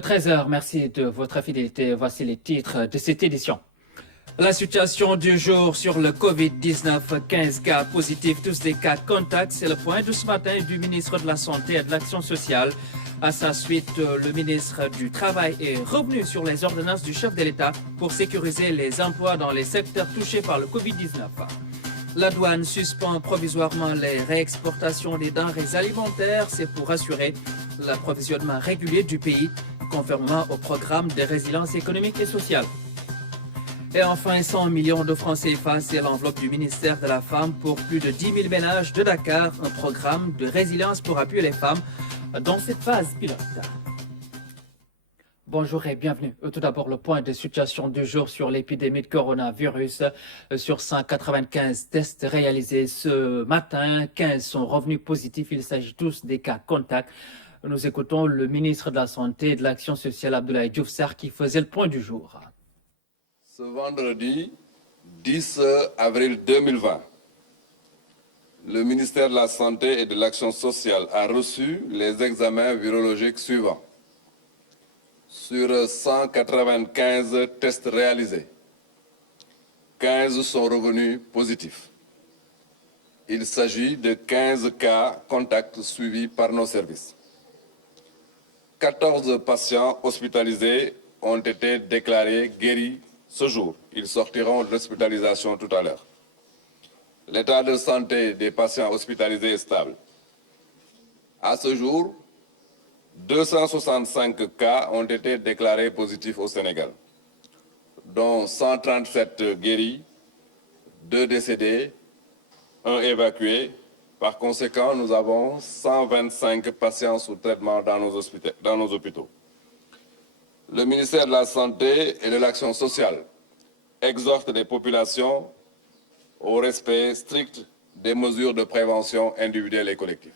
13h, merci de votre fidélité. Voici les titres de cette édition. La situation du jour sur le Covid-19, 15 cas positifs, tous des cas contacts. C'est le point de ce matin du ministre de la Santé et de l'Action sociale. À sa suite, le ministre du Travail est revenu sur les ordonnances du chef de l'État pour sécuriser les emplois dans les secteurs touchés par le Covid-19. La douane suspend provisoirement les réexportations des denrées alimentaires. C'est pour assurer l'approvisionnement régulier du pays, conformément au programme de résilience économique et sociale. Et enfin, 100 millions de francs CFA, c'est l'enveloppe du ministère de la Femme pour plus de 10 000 ménages de Dakar, un programme de résilience pour appuyer les femmes dans cette phase pilote. Bonjour et bienvenue. Tout d'abord, le point de situation du jour sur l'épidémie de coronavirus. Sur 195 tests réalisés ce matin, 15 sont revenus positifs. Il s'agit tous des cas contacts. Nous écoutons le ministre de la Santé et de l'Action sociale, Abdoulaye Diouf Sarr, qui faisait le point du jour. Ce vendredi 10 avril 2020, le ministère de la Santé et de l'Action sociale a reçu les examens virologiques suivants. Sur 195 tests réalisés, 15 sont revenus positifs. Il s'agit de 15 cas contacts suivis par nos services. 14 patients hospitalisés ont été déclarés guéris ce jour. Ils sortiront de l'hospitalisation tout à l'heure. L'état de santé des patients hospitalisés est stable. À ce jour, 265 cas ont été déclarés positifs au Sénégal, dont 137 guéris, 2 décédés, 1 évacué. Par conséquent, nous avons 125 patients sous traitement dans nos hôpitaux. Le ministère de la Santé et de l'Action sociale exhorte les populations au respect strict des mesures de prévention individuelle et collective.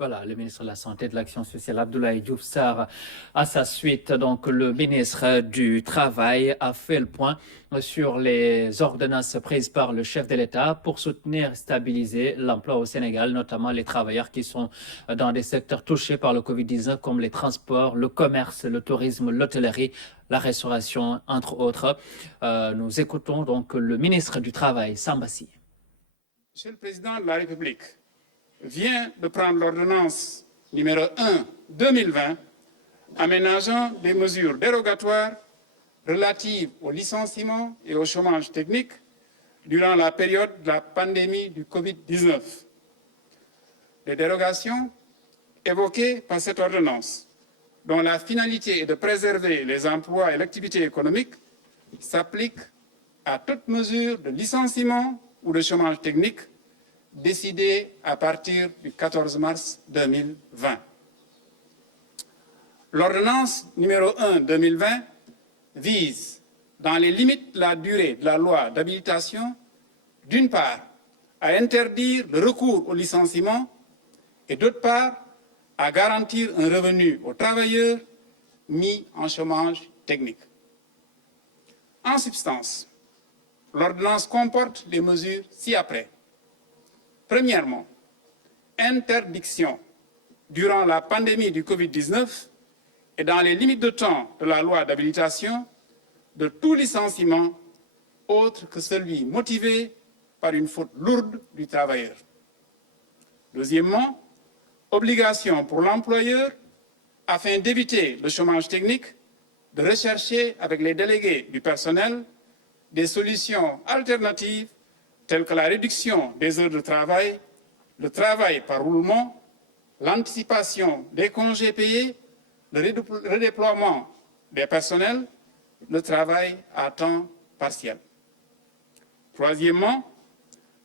Voilà, le ministre de la Santé et de l'Action sociale, Abdoulaye Diouf Sarr. À sa suite, donc, le ministre du Travail a fait le point sur les ordonnances prises par le chef de l'État pour soutenir et stabiliser l'emploi au Sénégal, notamment les travailleurs qui sont dans des secteurs touchés par le Covid-19 comme les transports, le commerce, le tourisme, l'hôtellerie, la restauration, entre autres. Nous écoutons donc le ministre du Travail, Samba Sy. Monsieur le Président de la République vient de prendre l'ordonnance numéro 1/2020 aménageant des mesures dérogatoires relatives au licenciement et au chômage technique durant la période de la pandémie du Covid-19. Les dérogations évoquées par cette ordonnance, dont la finalité est de préserver les emplois et l'activité économique, s'appliquent à toute mesure de licenciement ou de chômage technique décidée à partir du 14 mars 2020. L'ordonnance numéro 1/2020 vise, dans les limites de la durée de la loi d'habilitation, d'une part, à interdire le recours au licenciement et d'autre part, à garantir un revenu aux travailleurs mis en chômage technique. En substance, l'ordonnance comporte les mesures ci-après. Premièrement, interdiction durant la pandémie du Covid-19 et dans les limites de temps de la loi d'habilitation de tout licenciement autre que celui motivé par une faute lourde du travailleur. Deuxièmement, obligation pour l'employeur, afin d'éviter le chômage technique, de rechercher avec les délégués du personnel des solutions alternatives telles que la réduction des heures de travail, le travail par roulement, l'anticipation des congés payés, le redéploiement des personnels, le travail à temps partiel. Troisièmement,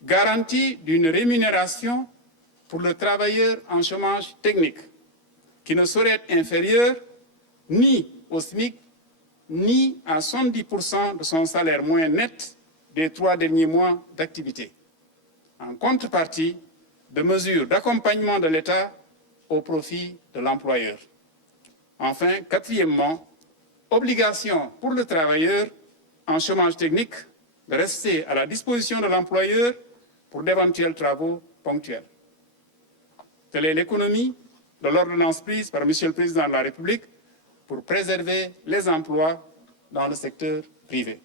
garantie d'une rémunération pour le travailleur en chômage technique, qui ne saurait être inférieur ni au SMIC, ni à 70% de son salaire moyen net des 3 derniers mois d'activité, en contrepartie de mesures d'accompagnement de l'État au profit de l'employeur. Enfin, quatrièmement, obligation pour le travailleur en chômage technique de rester à la disposition de l'employeur pour d'éventuels travaux ponctuels. Telle est l'économie de l'ordonnance prise par M. le Président de la République pour préserver les emplois dans le secteur privé.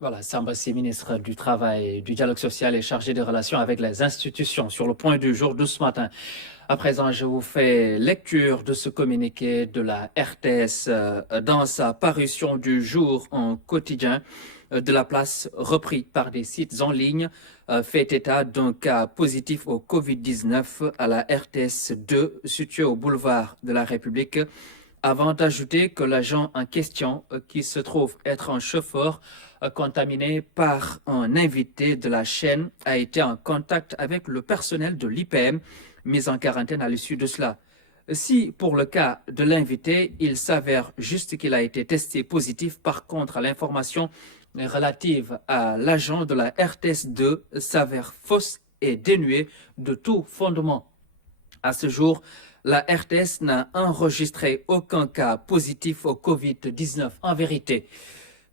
Voilà, Samba Sy, ministre du Travail, du Dialogue social et chargé des relations avec les institutions sur le point du jour de ce matin. À présent, je vous fais lecture de ce communiqué de la RTS dans sa parution du jour en quotidien de la place repris par des sites en ligne fait état d'un cas positif au Covid-19 à la RTS 2 située au boulevard de la République, avant d'ajouter que l'agent en question, qui se trouve être un chauffeur contaminé par un invité de la chaîne, a été en contact avec le personnel de l'IPM, mis en quarantaine à l'issue de cela. Si, pour le cas de l'invité, il s'avère juste qu'il a été testé positif, par contre, l'information relative à l'agent de la RTS2 s'avère fausse et dénuée de tout fondement. À ce jour, la RTS n'a enregistré aucun cas positif au Covid-19. En vérité,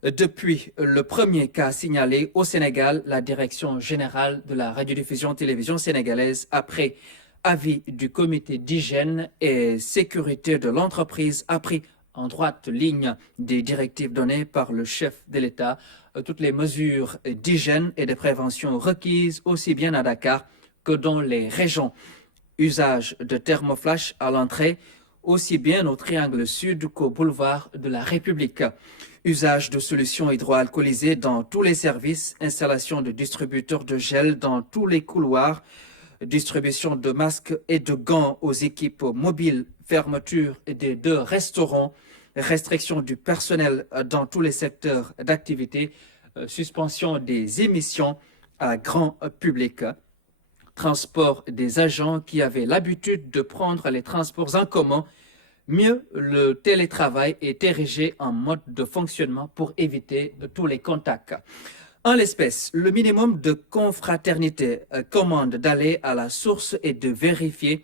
depuis le premier cas signalé au Sénégal, la Direction générale de la radiodiffusion-télévision sénégalaise, après avis du comité d'hygiène et sécurité de l'entreprise, a pris en droite ligne des directives données par le chef de l'État toutes les mesures d'hygiène et de prévention requises aussi bien à Dakar que dans les régions. Usage de thermoflash à l'entrée, aussi bien au Triangle Sud qu'au boulevard de la République. Usage de solutions hydroalcoolisées dans tous les services, installation de distributeurs de gel dans tous les couloirs, distribution de masques et de gants aux équipes mobiles, fermeture des 2 restaurants, restriction du personnel dans tous les secteurs d'activité, suspension des émissions à grand public, transport des agents qui avaient l'habitude de prendre les transports en commun. Mieux, le télétravail est érigé en mode de fonctionnement pour éviter tous les contacts. En l'espèce, le minimum de confraternité commande d'aller à la source et de vérifier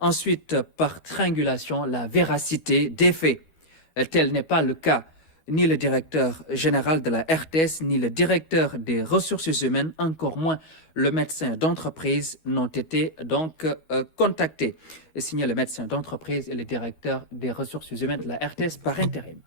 ensuite par triangulation la véracité des faits. Tel n'est pas le cas. Ni le directeur général de la RTS, ni le directeur des ressources humaines, encore moins le médecin d'entreprise, n'ont été donc contactés. Signé le médecin d'entreprise et le directeur des ressources humaines de la RTS par intérim.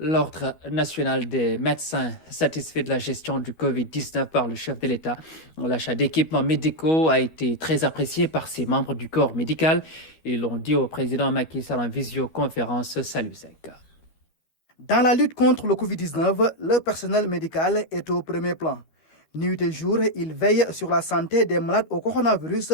L'Ordre national des médecins satisfait de la gestion du Covid-19 par le chef de l'État. L'achat d'équipements médicaux a été très apprécié par ses membres du corps médical. Ils l'ont dit au président Macky Sall en visioconférence. Salut Sec. Dans la lutte contre le Covid-19, le personnel médical est au premier plan. Nuit et jour, il veille sur la santé des malades au coronavirus.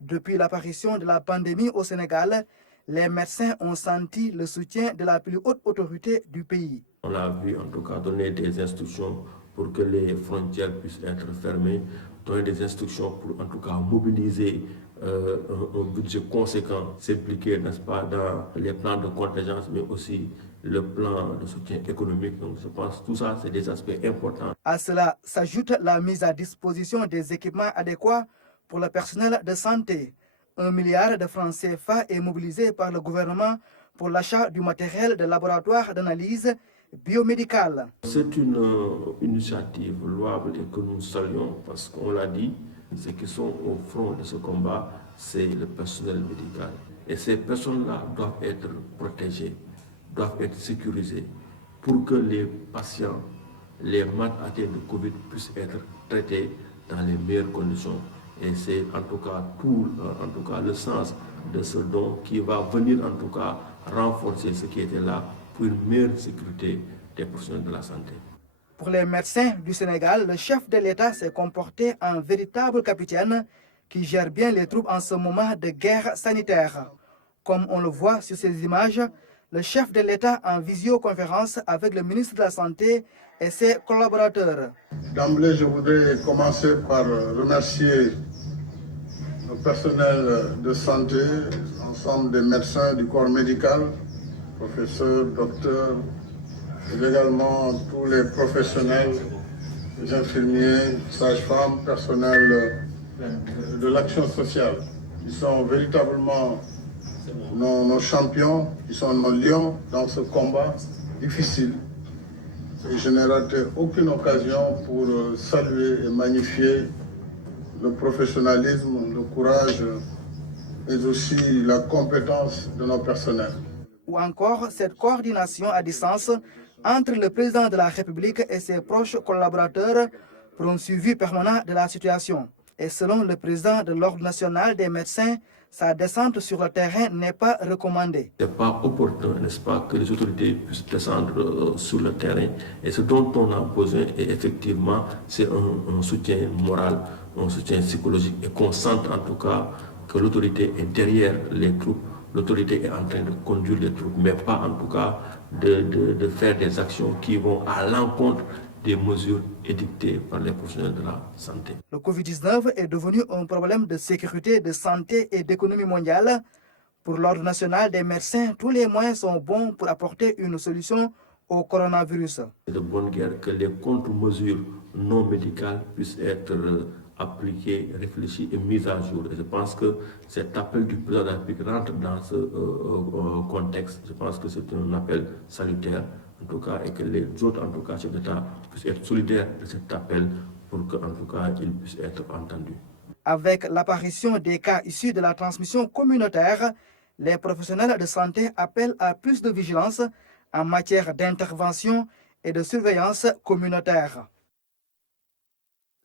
Depuis l'apparition de la pandémie au Sénégal, les médecins ont senti le soutien de la plus haute autorité du pays. On a vu en tout cas donner des instructions pour que les frontières puissent être fermées, donner des instructions pour en tout cas mobiliser un budget conséquent, s'impliquer, n'est-ce pas, dans les plans de contingence, mais aussi le plan de soutien économique. Donc je pense que tout ça, c'est des aspects importants. À cela s'ajoute la mise à disposition des équipements adéquats pour le personnel de santé. 1 milliard de francs CFA est mobilisé par le gouvernement pour l'achat du matériel de laboratoire d'analyse biomédicale. C'est une initiative louable et que nous saluons parce qu'on l'a dit, ceux qui sont au front de ce combat, c'est le personnel médical. Et ces personnes-là doivent être protégées, doivent être sécurisées pour que les patients, les malades atteints de Covid puissent être traités dans les meilleures conditions. Et c'est en tout cas le sens de ce don qui va venir en tout cas renforcer ce qui était là pour une meilleure sécurité des professionnels de la santé. Pour les médecins du Sénégal, le chef de l'État s'est comporté en véritable capitaine qui gère bien les troupes en ce moment de guerre sanitaire. Comme on le voit sur ces images, le chef de l'État en visioconférence avec le ministre de la Santé et ses collaborateurs. D'emblée, je voudrais commencer par remercier le personnel de santé, l'ensemble des médecins du corps médical, professeurs, docteurs, et également tous les professionnels, les infirmiers, sages-femmes, personnel de l'action sociale. Ils sont véritablement nos champions, ils sont nos lions dans ce combat difficile. Et je n'ai raté aucune occasion pour saluer et magnifier le professionnalisme, le courage mais aussi la compétence de nos personnels. Ou encore cette coordination à distance entre le président de la République et ses proches collaborateurs pour un suivi permanent de la situation. Et selon le président de l'Ordre national des médecins, sa descente sur le terrain n'est pas recommandée. Ce n'est pas opportun, n'est-ce pas, que les autorités puissent descendre sur le terrain. Et ce dont on a besoin, et effectivement, c'est un soutien moral, un soutien psychologique, et qu'on sente en tout cas que l'autorité est derrière les troupes. L'autorité est en train de conduire les troupes, mais pas en tout cas de faire des actions qui vont à l'encontre des mesures édictées par les professionnels de la santé. Le Covid-19 est devenu un problème de sécurité, de santé et d'économie mondiale. Pour l'Ordre national des médecins, tous les moyens sont bons pour apporter une solution au coronavirus. C'est de bonne guerre que les contre-mesures non médicales puissent être appliquées, réfléchies et mises à jour. Et je pense que cet appel du président de la République rentre dans ce contexte. Je pense que c'est un appel salutaire, en tout cas, et que les autres, en tout cas, chefs d'État puissent être solidaires de cet appel pour qu'en tout cas, il puisse être entendu. Avec l'apparition des cas issus de la transmission communautaire, les professionnels de santé appellent à plus de vigilance en matière d'intervention et de surveillance communautaire.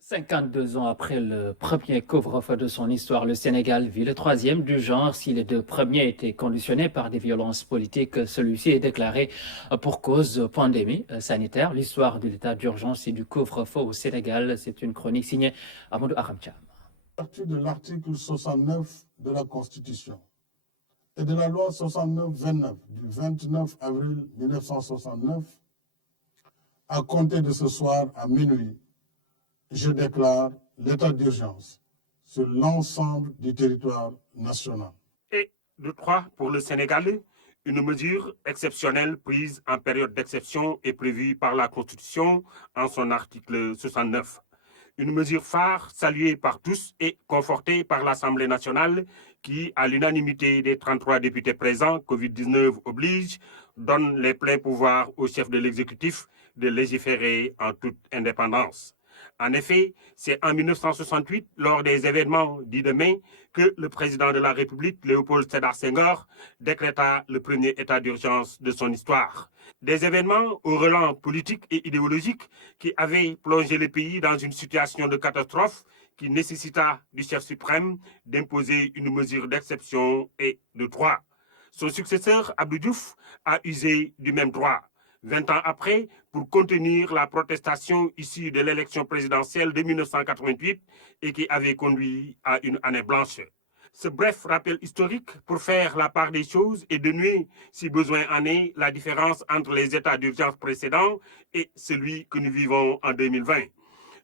52 ans après le premier couvre-feu de son histoire, le Sénégal vit le troisième du genre. Si les deux premiers étaient conditionnés par des violences politiques, celui-ci est déclaré pour cause de pandémie sanitaire. L'histoire de l'état d'urgence et du couvre-feu au Sénégal, c'est une chronique signée Amadou Aramcham. À partir de l'article 69 de la Constitution et de la loi 69-29 du 29 avril 1969, à compter de ce soir à minuit, je déclare l'état d'urgence sur l'ensemble du territoire national. Et de 3 pour le Sénégal, une mesure exceptionnelle prise en période d'exception est prévue par la Constitution en son article 69. Une mesure phare saluée par tous et confortée par l'Assemblée nationale qui, à l'unanimité des 33 députés présents, Covid-19 oblige, donne les pleins pouvoirs au chef de l'exécutif de légiférer en toute indépendance. En effet, c'est en 1968, lors des événements dits de mai, que le président de la République, Léopold Sédar Senghor, décréta le premier état d'urgence de son histoire. Des événements au relent politique et idéologique qui avaient plongé le pays dans une situation de catastrophe qui nécessita du chef suprême d'imposer une mesure d'exception et de droit. Son successeur, Abdou Diouf, a usé du même droit. 20 ans après, pour contenir la protestation issue de l'élection présidentielle de 1988 et qui avait conduit à une année blanche. Ce bref rappel historique pour faire la part des choses et dénuer, si besoin en est, la différence entre les états d'urgence précédents et celui que nous vivons en 2020.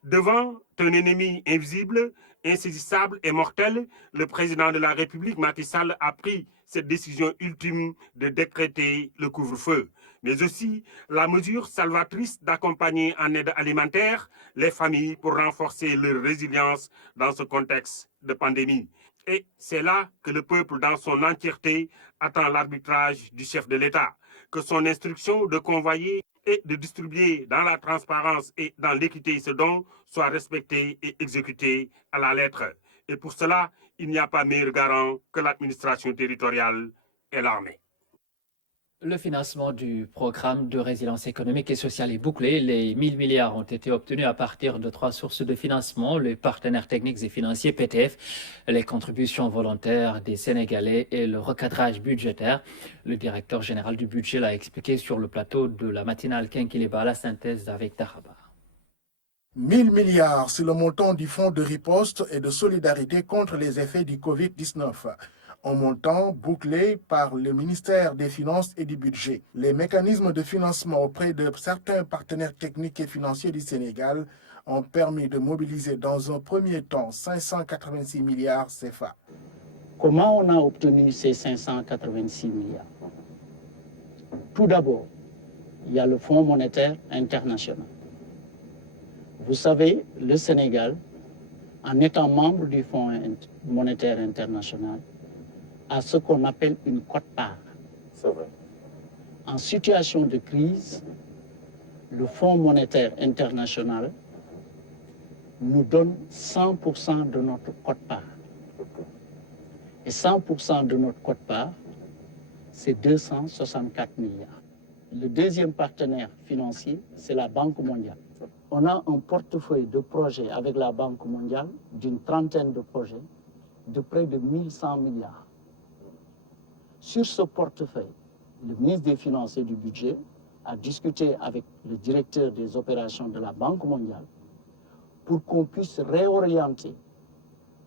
Devant un ennemi invisible, insaisissable et mortel, le président de la République, Macky Sall, a pris cette décision ultime de décréter le couvre-feu, mais aussi la mesure salvatrice d'accompagner en aide alimentaire les familles pour renforcer leur résilience dans ce contexte de pandémie. Et c'est là que le peuple dans son entièreté attend l'arbitrage du chef de l'État, que son instruction de convoyer et de distribuer dans la transparence et dans l'équité ce don soit respectée et exécutée à la lettre. Et pour cela, il n'y a pas meilleur garant que l'administration territoriale et l'armée. Le financement du programme de résilience économique et sociale est bouclé. Les 1000 milliards ont été obtenus à partir de 3 sources de financement, les partenaires techniques et financiers PTF, les contributions volontaires des Sénégalais et le recadrage budgétaire. Le directeur général du budget l'a expliqué sur le plateau de la matinale Kinkiliba, la synthèse avec Daraba. 1000 milliards, c'est le montant du fonds de riposte et de solidarité contre les effets du Covid-19. Un montant bouclé par le ministère des Finances et du Budget. Les mécanismes de financement auprès de certains partenaires techniques et financiers du Sénégal ont permis de mobiliser dans un premier temps 586 milliards CFA. Comment on a obtenu ces 586 milliards? Tout d'abord, il y a le Fonds monétaire international. Vous savez, le Sénégal, en étant membre du Fonds monétaire international, a ce qu'on appelle une quote-part. C'est vrai. En situation de crise, le Fonds monétaire international nous donne 100% de notre quote-part. Et 100% de notre quote-part, c'est 264 milliards. Le deuxième partenaire financier, c'est la Banque mondiale. On a un portefeuille de projets avec la Banque mondiale d'une trentaine de projets de près de 1100 milliards. Sur ce portefeuille, le ministre des Finances et du Budget a discuté avec le directeur des opérations de la Banque mondiale pour qu'on puisse réorienter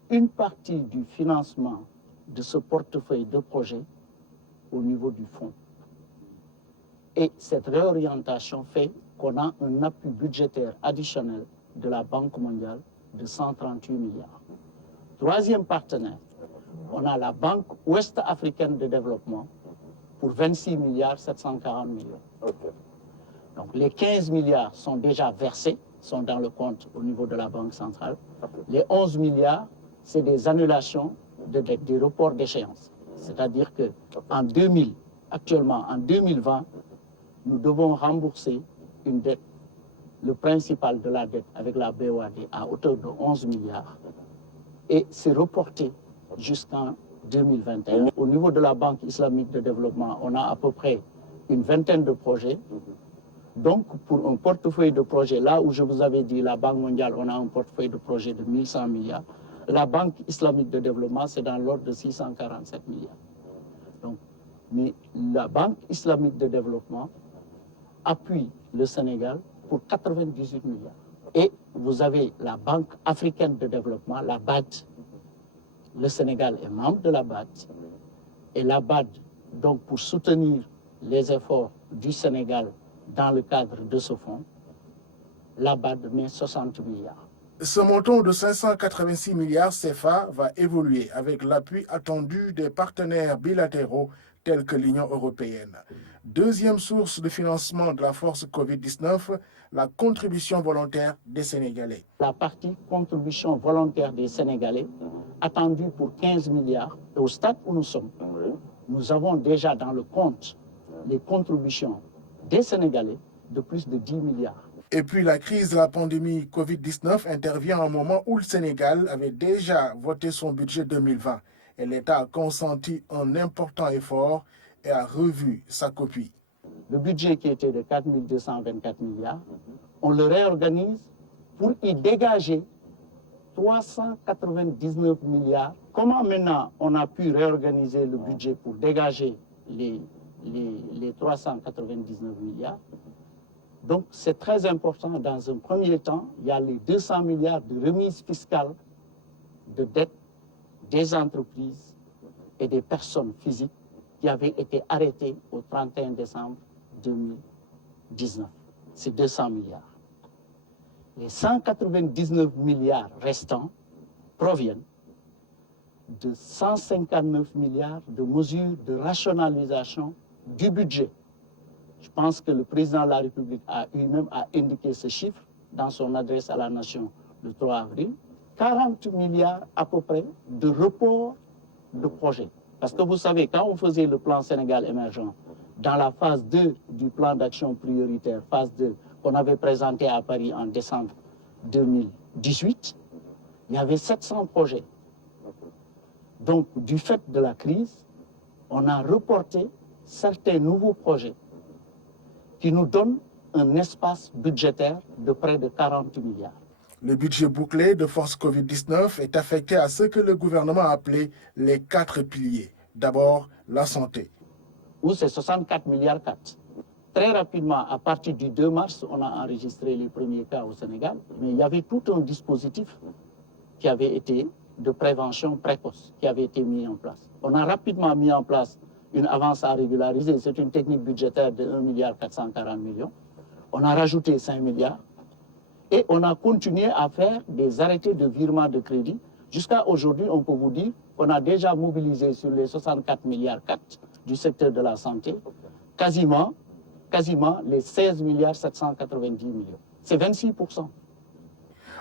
une partie du financement de ce portefeuille de projets au niveau du fonds. Et cette réorientation fait qu'on a un appui budgétaire additionnel de la Banque mondiale de 138 milliards. Troisième partenaire, on a la Banque ouest-africaine de développement pour 26 milliards 740 millions. Okay. Donc les 15 milliards sont déjà versés, sont dans le compte au niveau de la Banque centrale. Okay. Les 11 milliards, c'est des annulations de dettes, des reports d'échéance. C'est-à-dire qu'en 2000, actuellement en 2020, nous devons rembourser une dette, le principal de la dette avec la BOAD à hauteur de 11 milliards. Et c'est reporté jusqu'en 2021. Au niveau de la Banque islamique de développement, on a à peu près une vingtaine de projets. Donc, pour un portefeuille de projets, là où je vous avais dit, la Banque mondiale, on a un portefeuille de projets de 1100 milliards. La Banque islamique de développement, c'est dans l'ordre de 647 milliards. Donc, mais la Banque islamique de développement appuie le Sénégal pour 98 milliards. Et vous avez la Banque africaine de développement, la BAD. Le Sénégal est membre de la BAD. Et la BAD, donc pour soutenir les efforts du Sénégal dans le cadre de ce fonds, la BAD met 60 milliards. Ce montant de 586 milliards CFA va évoluer avec l'appui attendu des partenaires bilatéraux tels que l'Union européenne. Deuxième source de financement de la force Covid-19, la contribution volontaire des Sénégalais. La partie contribution volontaire des Sénégalais, attendue pour 15 milliards, et au stade où nous sommes, nous avons déjà dans le compte les contributions des Sénégalais de plus de 10 milliards. Et puis la crise de la pandémie Covid-19 intervient à un moment où le Sénégal avait déjà voté son budget 2020 et l'État a consenti un important effort et a revu sa copie. Le budget qui était de 4 224 milliards, on le réorganise pour y dégager 399 milliards. Comment maintenant on a pu réorganiser le budget pour dégager les 399 milliards? Donc c'est très important. Dans un premier temps, il y a les 200 milliards de remises fiscales de dettes des entreprises et des personnes physiques qui avaient été arrêtées au 31 décembre 2019. C'est 200 milliards. Les 199 milliards restants proviennent de 159 milliards de mesures de rationalisation du budget. Je pense que le président de la République a lui-même indiqué ce chiffre dans son adresse à la nation le 3 avril. 40 milliards à peu près de report de projets. Parce que vous savez, quand on faisait le plan Sénégal émergent, dans la phase 2 du plan d'action prioritaire, phase 2, qu'on avait présenté à Paris en décembre 2018, il y avait 700 projets. Donc, du fait de la crise, on a reporté certains nouveaux projets qui nous donnent un espace budgétaire de près de 40 milliards. Le budget bouclé de force Covid-19 est affecté à ce que le gouvernement a appelé les 4 piliers. D'abord, la santé. Où c'est 64 milliards 4. Très rapidement, à partir du 2 mars, on a enregistré les premiers cas au Sénégal. Mais il y avait tout un dispositif qui avait été de prévention précoce, qui avait été mis en place. On a rapidement mis en place une avance à régulariser. C'est une technique budgétaire de 1 milliard 440 millions. On a rajouté 5 milliards. Et on a continué à faire des arrêtés de virement de crédit. Jusqu'à aujourd'hui, on peut vous dire qu'on a déjà mobilisé sur les 64 milliards 4 du secteur de la santé, quasiment les 16 milliards 790 millions. C'est 26%.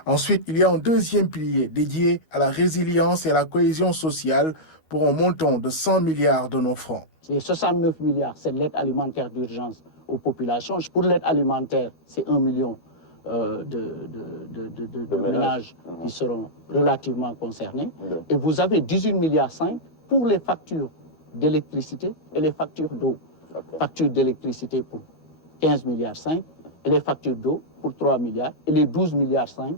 Ensuite, il y a un deuxième pilier dédié à la résilience et à la cohésion sociale pour un montant de 100 milliards de nos francs. Les 69 milliards, c'est l'aide alimentaire d'urgence aux populations. Pour l'aide alimentaire, c'est 1 million de ménages qui seront relativement concernés. Et vous avez 18 milliards 5 pour les factures d'électricité et les factures d'eau. Factures d'électricité pour 15 milliards 5 et les factures d'eau pour 3 milliards et les 12 milliards 5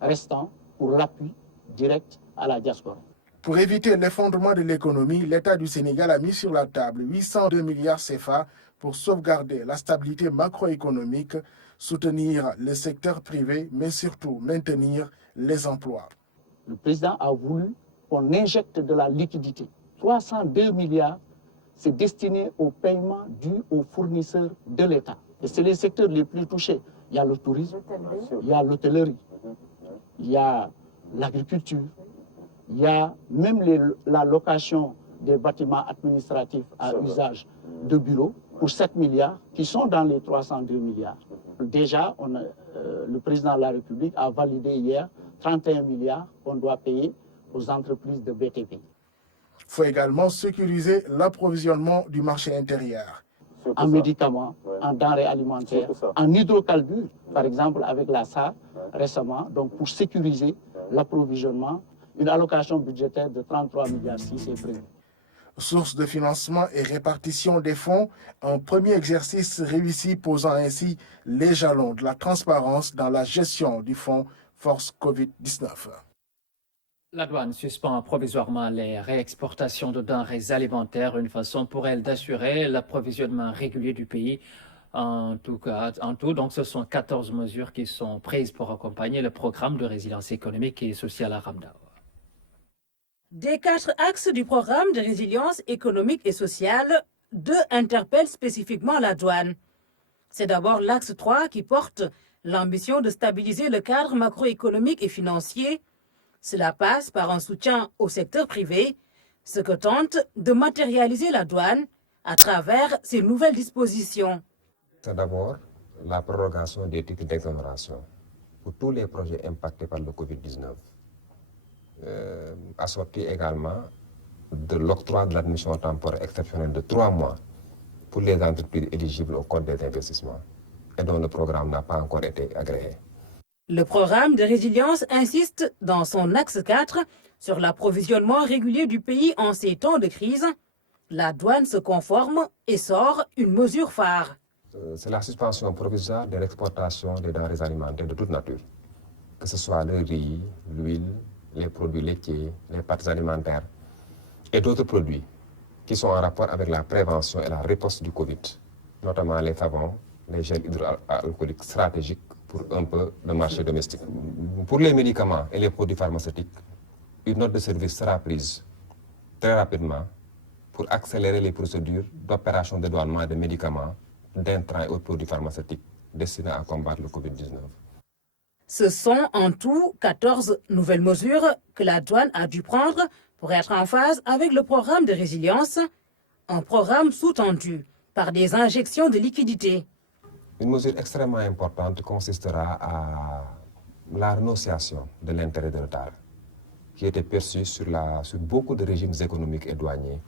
restants pour l'appui direct à la diaspora. Pour éviter l'effondrement de l'économie, l'État du Sénégal a mis sur la table 802 milliards CFA pour sauvegarder la stabilité macroéconomique, soutenir le secteur privé, mais surtout maintenir les emplois. Le président a voulu qu'on injecte de la liquidité. 302 milliards, c'est destiné au paiement dû aux fournisseurs de l'État. Et c'est les secteurs les plus touchés. Il y a le tourisme, il y a l'hôtellerie, il y a l'agriculture, il y a même la location des bâtiments administratifs à usage de bureaux pour 7 milliards qui sont dans les 302 milliards. Déjà, le président de la République a validé hier 31 milliards qu'on doit payer aux entreprises de BTP. Il faut également sécuriser l'approvisionnement du marché intérieur. En médicaments, en denrées alimentaires, en hydrocarbures, par exemple avec la SAR récemment, donc pour sécuriser l'approvisionnement, une allocation budgétaire de 33 milliards 6 est prévue. Source de financement et répartition des fonds, un premier exercice réussi posant ainsi les jalons de la transparence dans la gestion du fonds Force Covid-19. La douane suspend provisoirement les réexportations de denrées alimentaires, une façon pour elle d'assurer l'approvisionnement régulier du pays. En tout, donc, ce sont 14 mesures qui sont prises pour accompagner le programme de résilience économique et sociale à Ramdao. Des 4 axes du programme de résilience économique et sociale, 2 interpellent spécifiquement la douane. C'est d'abord l'axe 3 qui porte l'ambition de stabiliser le cadre macroéconomique et financier. Cela passe par un soutien au secteur privé, ce que tente de matérialiser la douane à travers ces nouvelles dispositions. C'est d'abord la prorogation des titres d'exonération pour tous les projets impactés par le Covid-19. Assorti également de l'octroi de l'admission temporaire exceptionnelle de 3 mois pour les entreprises éligibles au Code des investissements et dont le programme n'a pas encore été agréé. Le programme de résilience insiste dans son axe 4 sur l'approvisionnement régulier du pays en ces temps de crise. La douane se conforme et sort une mesure phare. C'est la suspension provisoire de l'exportation des denrées alimentaires de toute nature, que ce soit le riz, l'huile, les produits laitiers, les pâtes alimentaires et d'autres produits qui sont en rapport avec la prévention et la riposte du Covid, notamment les savons, les gels hydroalcooliques stratégiques pour un peu le marché domestique. Pour les médicaments et les produits pharmaceutiques, une note de service sera prise très rapidement pour accélérer les procédures d'opération de dédouanement de médicaments, d'intrants et autres produits pharmaceutiques destinés à combattre le Covid-19. Ce sont en tout 14 nouvelles mesures que la douane a dû prendre pour être en phase avec le programme de résilience, un programme sous-tendu par des injections de liquidités. Une mesure extrêmement importante consistera à la renonciation de l'intérêt de retard qui était perçu sur beaucoup de régimes économiques et douaniers,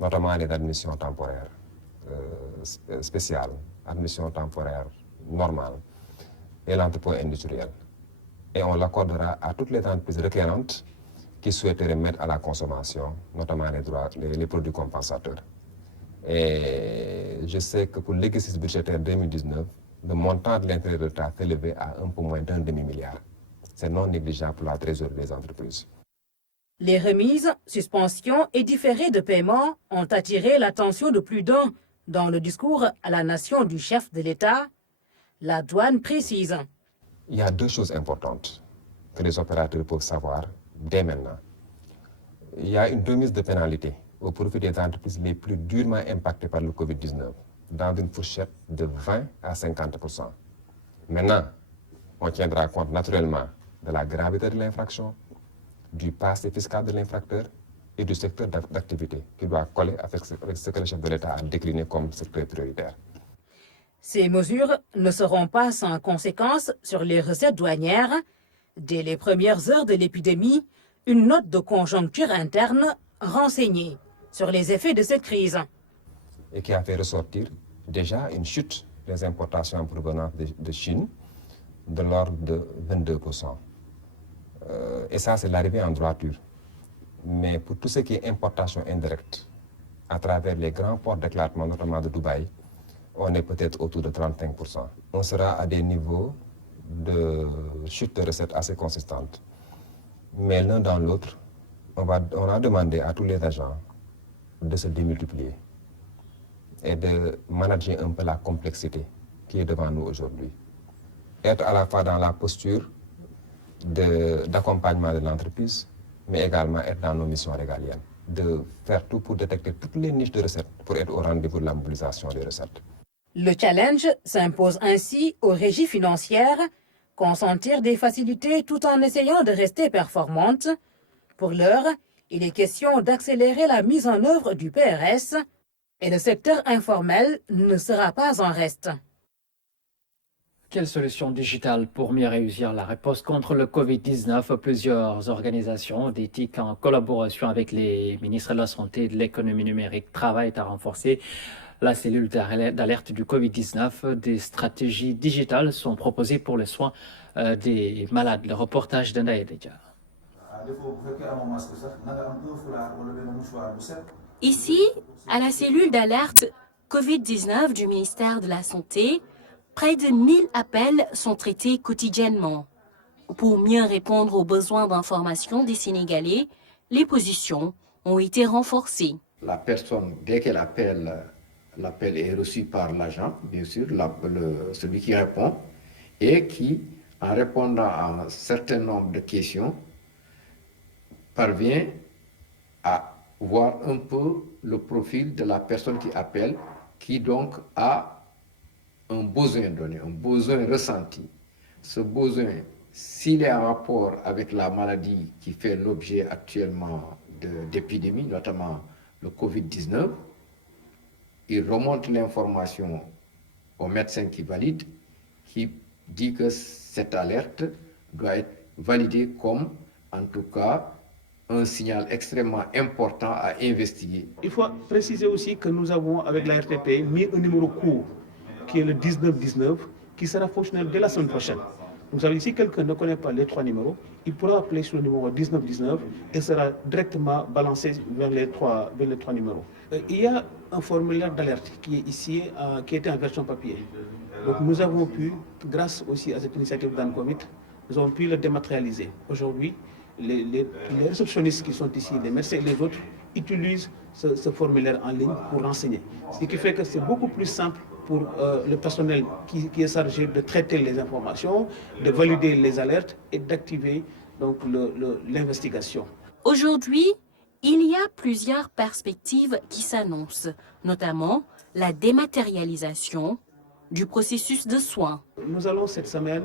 notamment les admissions temporaires spéciales, admissions temporaires normales et l'entrepôt industriel. Et on l'accordera à toutes les entreprises requérantes qui souhaiteraient mettre à la consommation, notamment les produits compensateurs. Et je sais que pour l'exercice budgétaire 2019, le montant de l'intérêt de retard s'est élevé à un peu moins d'1 demi-milliard. C'est non négligeable pour la trésorerie des entreprises. Les remises, suspensions et différés de paiement ont attiré l'attention de plus d'un dans le discours à la nation du chef de l'État. La douane précise. Il y a 2 choses importantes que les opérateurs peuvent savoir dès maintenant. Il y a une remise de pénalité au profit des entreprises les plus durement impactées par le Covid-19, dans une fourchette de 20 à 50%. Maintenant, on tiendra compte naturellement de la gravité de l'infraction, du passé fiscal de l'infracteur et du secteur d'activité qui doit coller avec ce que le chef de l'État a décliné comme secteur prioritaire. Ces mesures ne seront pas sans conséquences sur les recettes douanières. Dès les premières heures de l'épidémie, une note de conjoncture interne renseignée sur les effets de cette crise. Et qui a fait ressortir déjà une chute des importations en provenance de Chine de l'ordre de 22%. Et ça, c'est l'arrivée en droiture Mais pour tout ce qui est importation indirecte, à travers les grands ports d'éclatement, notamment de Dubaï, on est peut-être autour de 35%. On sera à des niveaux de chute de recettes assez consistantes. Mais l'un dans l'autre, on a demandé à tous les agents de se démultiplier et de manager un peu la complexité qui est devant nous aujourd'hui. Être à la fois dans la posture d'accompagnement de l'entreprise, mais également être dans nos missions régaliennes, de faire tout pour détecter toutes les niches de recettes pour être au rendez-vous de la mobilisation des recettes. Le challenge s'impose ainsi aux régies financières, consentir des facilités tout en essayant de rester performantes. Pour l'heure, il est question d'accélérer la mise en œuvre du PRS et le secteur informel ne sera pas en reste. Quelle solution digitale pour mieux réussir la réponse contre le Covid-19? Plusieurs organisations d'éthique en collaboration avec les ministres de la Santé et de l'économie numérique travaillent à renforcer la cellule d'alerte du Covid-19. Des stratégies digitales sont proposées pour les soins des malades. Le reportage d'Andaye Deja. Ici, à la cellule d'alerte Covid-19 du ministère de la Santé, près de 1000 appels sont traités quotidiennement. Pour mieux répondre aux besoins d'information des Sénégalais, les positions ont été renforcées. La personne, dès qu'elle appelle, l'appel est reçu par l'agent, bien sûr, celui qui répond, et qui, en répondant à un certain nombre de questions, parvient à voir un peu le profil de la personne qui appelle, qui donc a un besoin donné, un besoin ressenti. Ce besoin, s'il est en rapport avec la maladie qui fait l'objet actuellement d'épidémie, notamment le Covid-19, il remonte l'information au médecin qui valide, qui dit que cette alerte doit être validée comme, en tout cas, un signal extrêmement important à investiguer. Il faut préciser aussi que nous avons, avec la RTP, mis un numéro court, qui est le 1919, qui sera fonctionnel dès la semaine prochaine. Vous savez, si quelqu'un ne connaît pas les 3 numéros, il pourra appeler sur le numéro 1919 et sera directement balancé vers les trois numéros. Il y a un formulaire d'alerte qui est ici, qui était en version papier. Donc nous avons pu, grâce aussi à cette initiative d'Ancovid, nous avons pu le dématérialiser. Aujourd'hui, les réceptionnistes qui sont ici, les médecins et les autres, utilisent ce formulaire en ligne pour renseigner. Ce qui fait que c'est beaucoup plus simple pour le personnel qui est chargé de traiter les informations, de valider les alertes et d'activer donc l'investigation. Aujourd'hui, il y a plusieurs perspectives qui s'annoncent, notamment la dématérialisation du processus de soins. Nous allons cette semaine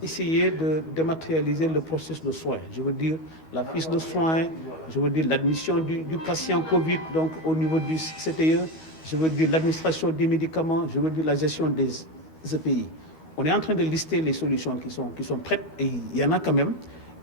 essayer de dématérialiser le processus de soins. Je veux dire la fiche de soins, je veux dire l'admission du patient Covid donc au niveau du CTE, je veux dire l'administration des médicaments, je veux dire la gestion des EPI. On est en train de lister les solutions qui sont prêtes et il y en a quand même.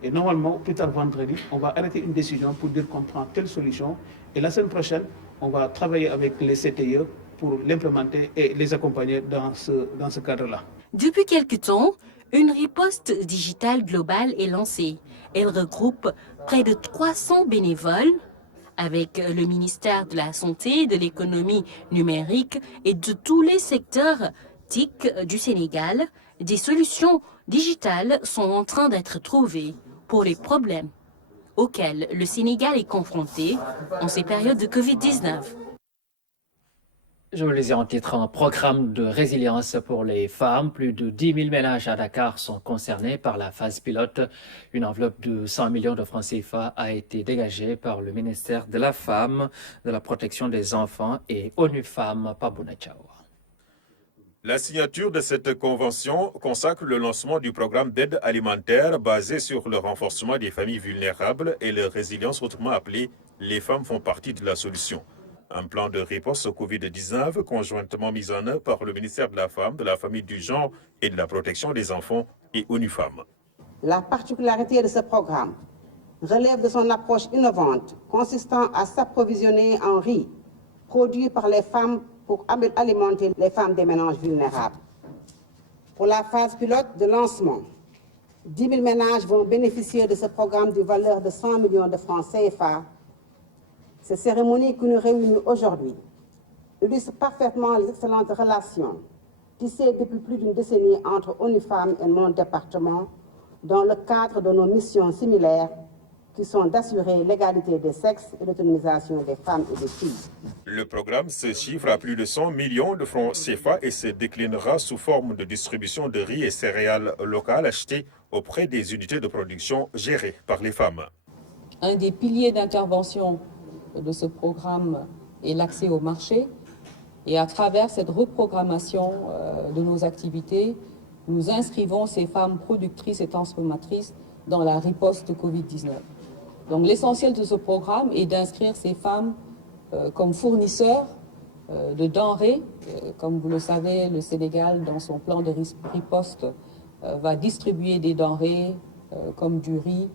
Et normalement, plus tard vendredi, on va arrêter une décision pour dire qu'on prend telle solution. Et la semaine prochaine, on va travailler avec les CTE pour l'implémenter et les accompagner dans ce cadre-là. Depuis quelque temps, une riposte digitale globale est lancée. Elle regroupe près de 300 bénévoles avec le ministère de la Santé, de l'économie numérique et de tous les secteurs TIC du Sénégal. Des solutions digitales sont en train d'être trouvées pour les problèmes auxquels le Sénégal est confronté en ces périodes de Covid-19. Je vous les ai en titre, un programme de résilience pour les femmes. Plus de 10 000 ménages à Dakar sont concernés par la phase pilote. Une enveloppe de 100 millions de francs CFA a été dégagée par le ministère de la Femme, de la Protection des Enfants et ONU Femmes, Pabouna Tchawa. La signature de cette convention consacre le lancement du programme d'aide alimentaire basé sur le renforcement des familles vulnérables et leur résilience, autrement appelé « Les femmes font partie de la solution ». Un plan de réponse au Covid-19 conjointement mis en œuvre par le ministère de la Femme, de la Famille, du Genre et de la Protection des Enfants et ONU Femmes. La particularité de ce programme relève de son approche innovante consistant à s'approvisionner en riz produit par les femmes pour alimenter les femmes des ménages vulnérables. Pour la phase pilote de lancement, 10 000 ménages vont bénéficier de ce programme d'une valeur de 100 millions de francs CFA. Cette cérémonie qui nous réunit aujourd'hui illustre parfaitement les excellentes relations tissées depuis plus d'une décennie entre ONU Femmes et mon département dans le cadre de nos missions similaires qui sont d'assurer l'égalité des sexes et l'autonomisation des femmes et des filles. Le programme se chiffre à plus de 100 millions de francs CFA et se déclinera sous forme de distribution de riz et céréales locales achetées auprès des unités de production gérées par les femmes. Un des piliers d'intervention de ce programme est l'accès au marché. Et à travers cette reprogrammation de nos activités, nous inscrivons ces femmes productrices et transformatrices dans la riposte Covid-19. Donc l'essentiel de ce programme est d'inscrire ces femmes comme fournisseurs de denrées. Comme vous le savez, le Sénégal, dans son plan de riposte, va distribuer des denrées comme du riz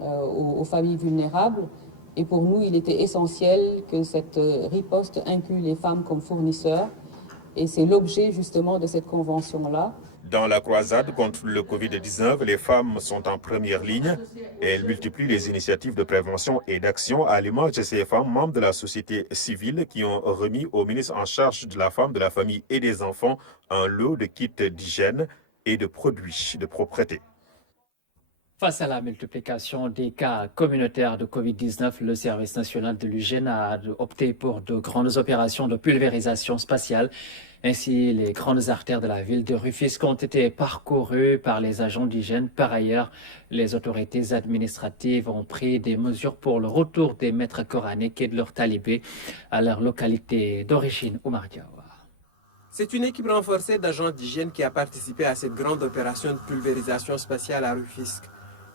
aux familles vulnérables. Et pour nous, il était essentiel que cette riposte inclue les femmes comme fournisseurs. Et c'est l'objet justement de cette convention-là. Dans la croisade contre le Covid-19, les femmes sont en première ligne et elles multiplient les initiatives de prévention et d'action à l'image de ces femmes membres de la société civile qui ont remis au ministre en charge de la femme, de la famille et des enfants un lot de kits d'hygiène et de produits de propreté. Face à la multiplication des cas communautaires de Covid-19, le service national de l'hygiène a opté pour de grandes opérations de pulvérisation spatiale. Ainsi, les grandes artères de la ville de Rufisque ont été parcourues par les agents d'hygiène. Par ailleurs, les autorités administratives ont pris des mesures pour le retour des maîtres coraniques et de leurs talibés à leur localité d'origine, Oumar Diawa. C'est une équipe renforcée d'agents d'hygiène qui a participé à cette grande opération de pulvérisation spatiale à Rufisque.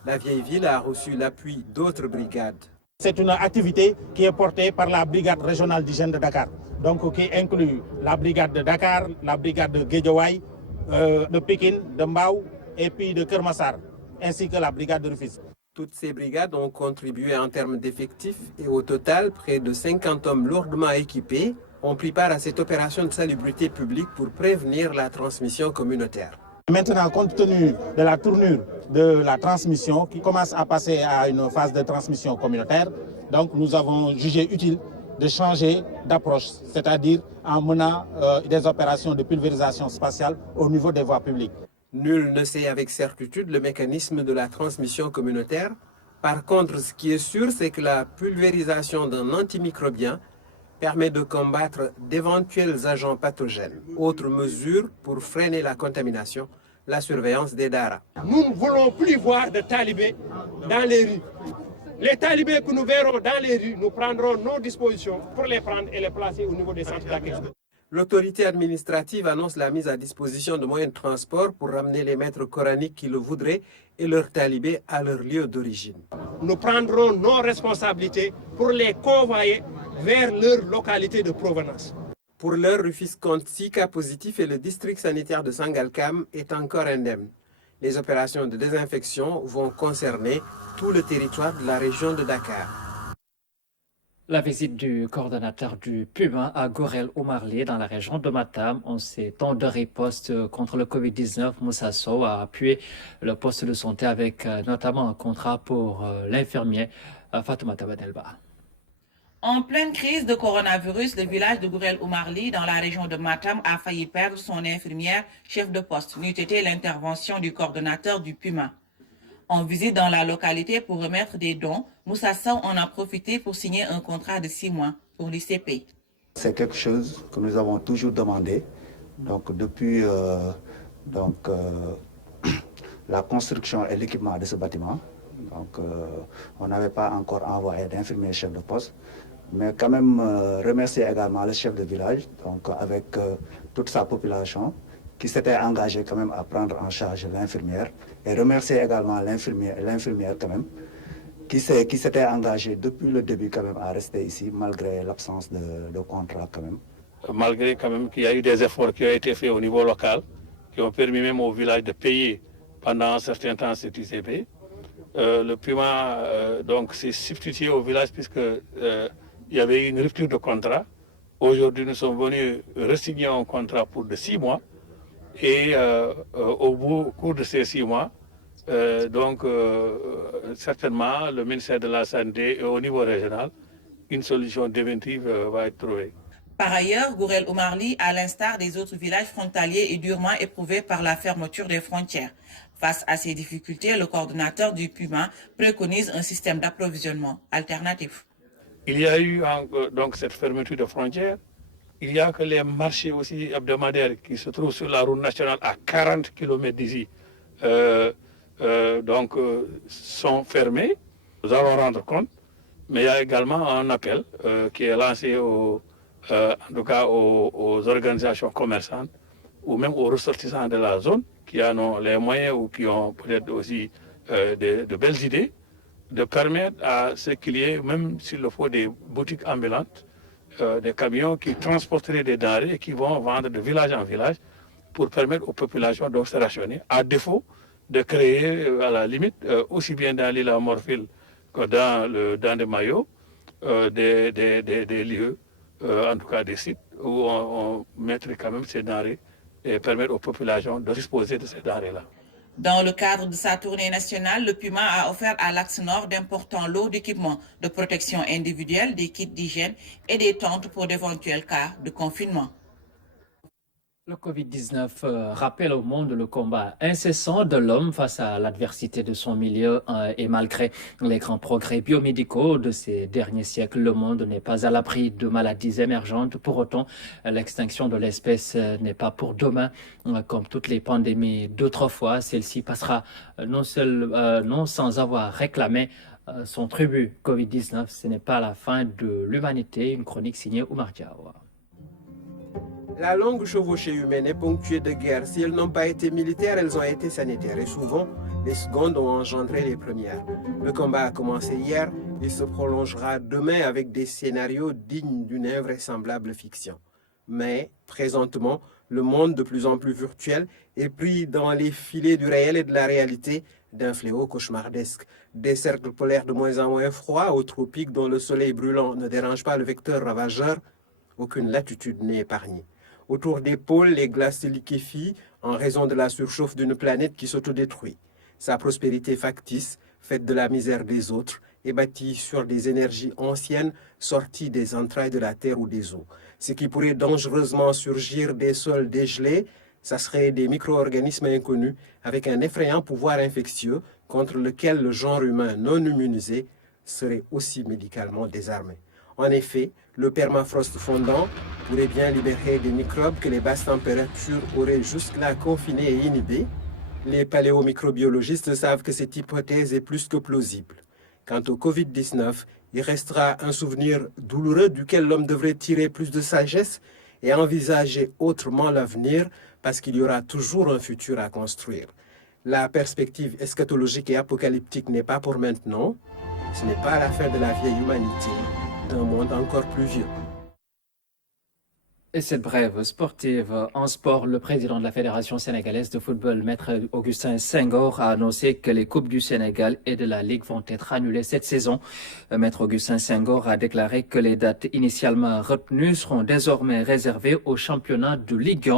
La vieille ville a reçu l'appui d'autres brigades. C'est une activité qui est portée par la brigade régionale d'hygiène de Dakar, donc qui inclut la brigade de Dakar, la brigade de Guédiawaye, de Pékin, de Mbao et puis de Kermassar, ainsi que la brigade de Rufisque. Toutes ces brigades ont contribué en termes d'effectifs et au total, près de 50 hommes lourdement équipés ont pris part à cette opération de salubrité publique pour prévenir la transmission communautaire. Maintenant, compte tenu de la tournure de la transmission qui commence à passer à une phase de transmission communautaire, donc nous avons jugé utile de changer d'approche, c'est-à-dire en menant des opérations de pulvérisation spatiale au niveau des voies publiques. Nul ne sait avec certitude le mécanisme de la transmission communautaire. Par contre, ce qui est sûr, c'est que la pulvérisation d'un antimicrobien permet de combattre d'éventuels agents pathogènes. Autre mesure pour freiner la contamination, la surveillance des daras. Nous ne voulons plus voir de talibés dans les rues. Les talibés que nous verrons dans les rues, nous prendrons nos dispositions pour les prendre et les placer au niveau des centres d'accueil. L'autorité administrative annonce la mise à disposition de moyens de transport pour ramener les maîtres coraniques qui le voudraient et leurs talibés à leur lieu d'origine. Nous prendrons nos responsabilités pour les convoyer vers leur localité de provenance. Pour l'heure, Rufisque compte 6 cas positifs et le district sanitaire de Sangalkam est encore indemne. Les opérations de désinfection vont concerner tout le territoire de la région de Dakar. La visite du coordonnateur du PUMA à Gorel Oumarli dans la région de Matam en ces temps de riposte contre le Covid-19, Moussa Sow a appuyé le poste de santé avec notamment un contrat pour l'infirmier Fatoumata Badelba. En pleine crise de coronavirus, le village de Gorel Oumarli dans la région de Matam a failli perdre son infirmière chef de poste, n'eût été l'intervention du coordonnateur du PUMA. En visite dans la localité pour remettre des dons, Moussa Sow en a profité pour signer un contrat de 6 mois pour l'ICP. C'est quelque chose que nous avons toujours demandé. Donc depuis la construction et l'équipement de ce bâtiment, donc, on n'avait pas encore envoyé d'infirmier chef de poste. Mais quand même remercier également le chef de village, donc avec toute sa population, qui s'était engagé quand même à prendre en charge l'infirmière. Et remercier également l'infirmière quand même, qui s'était engagé depuis le début quand même à rester ici, malgré l'absence de contrat quand même. Malgré quand même qu'il y a eu des efforts qui ont été faits au niveau local, qui ont permis même au village de payer pendant un certain temps cette ICP. Le PUMA donc s'est substitué au village puisque il y avait eu une rupture de contrat. Aujourd'hui, nous sommes venus re-signer un contrat pour de 6 mois. Et au cours de ces 6 mois, Certainement, le ministère de la Santé et au niveau régional, une solution définitive va être trouvée. Par ailleurs, Gourel Oumarli, à l'instar des autres villages frontaliers, est durement éprouvé par la fermeture des frontières. Face à ces difficultés, le coordonnateur du PUMA préconise un système d'approvisionnement alternatif. Il y a eu donc cette fermeture de frontières. Il y a que les marchés aussi hebdomadaires qui se trouvent sur la route nationale à 40 km d'ici sont fermés. Nous allons rendre compte. Mais il y a également un appel qui est lancé en tout cas aux organisations commerçantes ou même aux ressortissants de la zone qui en ont les moyens ou qui ont peut-être aussi de belles idées, de permettre à ce qu'il y ait, même s'il le faut, des boutiques ambulantes, des camions qui transporteraient des denrées et qui vont vendre de village en village pour permettre aux populations de se rationner, à défaut de créer, à la limite, aussi bien dans l'île à Morphil que dans des maillots, des lieux, en tout cas des sites où on mettrait quand même ces denrées et permettre aux populations de disposer de ces denrées-là. Dans le cadre de sa tournée nationale, le PUMA a offert à l'Axe Nord d'importants lots d'équipements de protection individuelle, des kits d'hygiène et des tentes pour d'éventuels cas de confinement. Le Covid-19 rappelle au monde le combat incessant de l'homme face à l'adversité de son milieu et malgré les grands progrès biomédicaux de ces derniers siècles, le monde n'est pas à l'abri de maladies émergentes. Pour autant, l'extinction de l'espèce n'est pas pour demain. Comme toutes les pandémies d'autrefois, celle-ci passera non sans avoir réclamé son tribut. Covid-19, ce n'est pas la fin de l'humanité. Une chronique signée Oumar Diawa. La longue chevauchée humaine est ponctuée de guerres. Si elles n'ont pas été militaires, elles ont été sanitaires. Et souvent, les secondes ont engendré les premières. Le combat a commencé hier. Il se prolongera demain avec des scénarios dignes d'une invraisemblable fiction. Mais, présentement, le monde de plus en plus virtuel est pris dans les filets du réel et de la réalité d'un fléau cauchemardesque. Des cercles polaires de moins en moins froids aux tropiques dont le soleil brûlant ne dérange pas le vecteur ravageur. Aucune latitude n'est épargnée. Autour des pôles, les glaces se liquéfient en raison de la surchauffe d'une planète qui s'autodétruit. Sa prospérité factice, faite de la misère des autres, est bâtie sur des énergies anciennes sorties des entrailles de la terre ou des eaux. Ce qui pourrait dangereusement surgir des sols dégelés, ça serait des micro-organismes inconnus avec un effrayant pouvoir infectieux contre lequel le genre humain non immunisé serait aussi médicalement désarmé. En effet, le permafrost fondant pourrait bien libérer des microbes que les basses températures auraient jusque-là confinés et inhibés. Les paléomicrobiologistes savent que cette hypothèse est plus que plausible. Quant au Covid-19, il restera un souvenir douloureux duquel l'homme devrait tirer plus de sagesse et envisager autrement l'avenir parce qu'il y aura toujours un futur à construire. La perspective eschatologique et apocalyptique n'est pas pour maintenant. Ce n'est pas la fin de la vieille humanité, d'un monde encore plus vieux. Et cette brève sportive en sport, le président de la Fédération sénégalaise de football, Maître Augustin Senghor, a annoncé que les Coupes du Sénégal et de la Ligue vont être annulées cette saison. Maître Augustin Senghor a déclaré que les dates initialement retenues seront désormais réservées au championnat de Ligue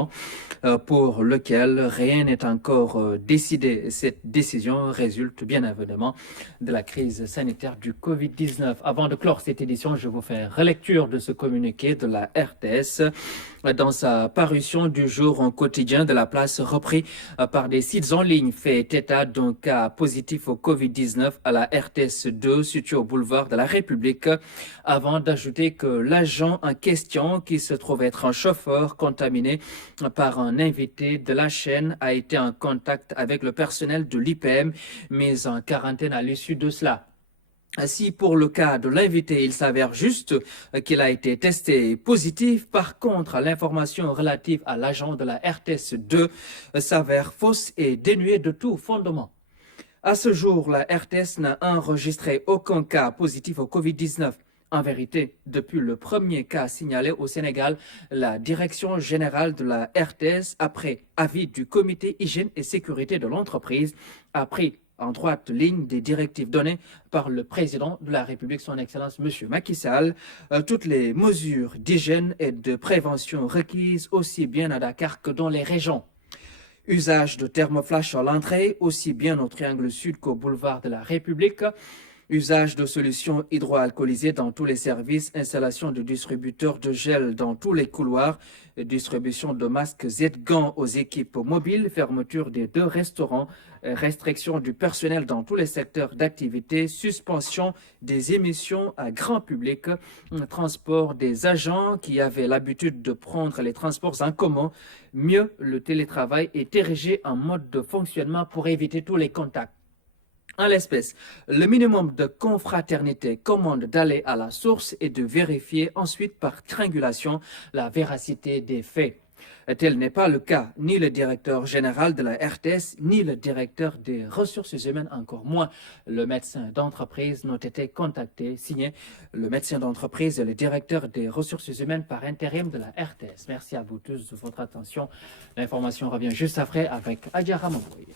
1, pour lequel rien n'est encore décidé. Cette décision résulte bien évidemment de la crise sanitaire du Covid-19. Avant de clore cette édition, je vous fais relecture de ce communiqué de la RTS. Dans sa parution du jour en quotidien de la place repris par des sites en ligne, fait état d'un cas positif au Covid-19 à la RTS 2 situé au boulevard de la République, avant d'ajouter que l'agent en question, qui se trouve être un chauffeur contaminé par un invité de la chaîne, a été en contact avec le personnel de l'IPM, mis en quarantaine à l'issue de cela. Si pour le cas de l'invité, il s'avère juste qu'il a été testé positif, par contre, l'information relative à l'agent de la RTS 2 s'avère fausse et dénuée de tout fondement. À ce jour, la RTS n'a enregistré aucun cas positif au Covid-19. En vérité, depuis le premier cas signalé au Sénégal, la Direction générale de la RTS, après avis du Comité hygiène et sécurité de l'entreprise, a pris en droite ligne des directives données par le président de la République, son Excellence M. Macky Sall, toutes les mesures d'hygiène et de prévention requises aussi bien à Dakar que dans les régions. Usage de thermoflash à l'entrée, aussi bien au triangle sud qu'au boulevard de la République. Usage de solutions hydroalcoolisées dans tous les services, installation de distributeurs de gel dans tous les couloirs, distribution de masques et de gants aux équipes mobiles, fermeture des 2 restaurants, restriction du personnel dans tous les secteurs d'activité, suspension des émissions à grand public, transport des agents qui avaient l'habitude de prendre les transports en commun. Mieux, le télétravail est érigé en mode de fonctionnement pour éviter tous les contacts. En l'espèce, le minimum de confraternité commande d'aller à la source et de vérifier ensuite par triangulation la véracité des faits. Tel n'est pas le cas, ni le directeur général de la RTS, ni le directeur des ressources humaines, encore moins le médecin d'entreprise n'ont été contactés. Signé le médecin d'entreprise et le directeur des ressources humaines par intérim de la RTS. Merci à vous tous de votre attention. L'information revient juste après avec Adja Ramongoy.